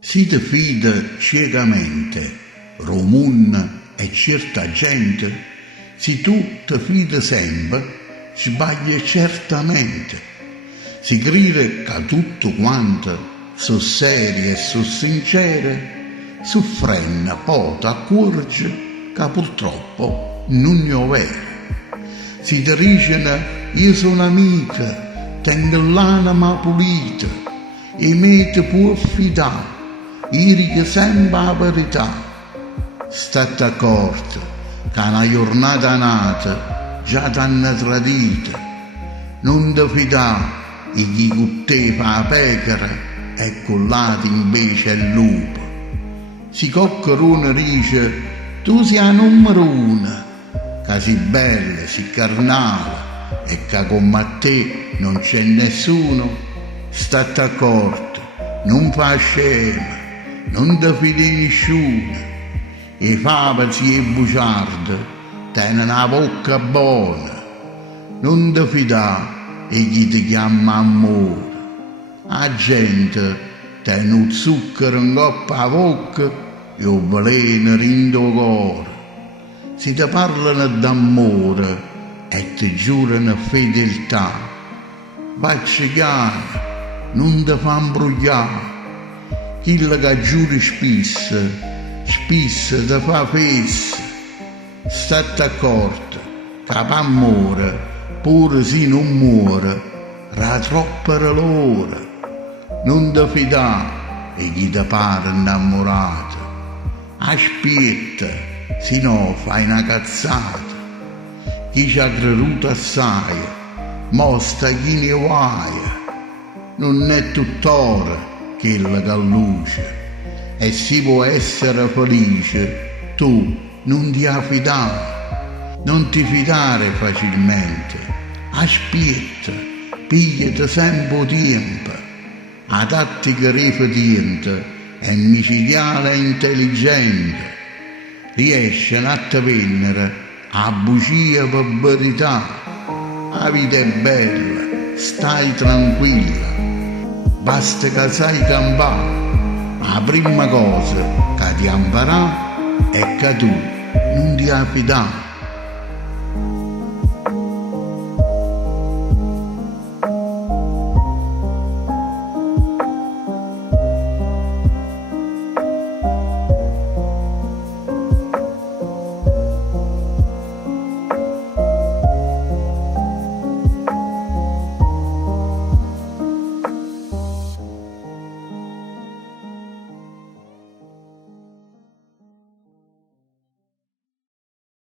Si ti fida ciecamente, Romun e certa gente, se tu ti fidi sempre, sbagli certamente. Si crede che tutto quanto su serie e su sincere, soffrenna poi t'accorgi che purtroppo non è vero. Si ti dicono io sono amica, tengo l'anima pulita, e me ti può fidare, io dico sempre la verità. State accorti che una giornata nata già t'hanno tradita, non ti fidare e chi con te fa la pecora e con l'altro invece è il lupo. Si qualcuno dice tu sei la numero uno, che sei bella, sei carnale e che come te non c'è nessuno, state accorti, non fa scema, non ti fidi di nessuno. I favasi e bugiardi tenen una bocca buona, non ti fidare e chi ti chiama amore. La gente tiene un zucchero in coppa a bocca e un veleno rindo cuore. Si ti parlano d'amore e ti giurano fedeltà, vacci chiaro, non ti fa imbrugliare. Chi che giuri spesso ti fa fessa. State accorti che l'amore, pure se non muore, ra troppa l'ora. Non ti fidare e chi ti pare innamorato. Aspetta, se no fai una cazzata. Chi ci ha creduto assai, mostra chi ne guaia. Non è tuttora quella che luce, e si può essere felice, tu non ti affidare, non ti fidare facilmente. Aspetta, pigliati sempre tempo, a tattica rifatiente e micidiale e intelligente. Riesce a te venere a bugia per verità. La vita è bella, stai tranquilla, basta che sai campare. La prima cosa che ti imparà è che tu non ti affidare.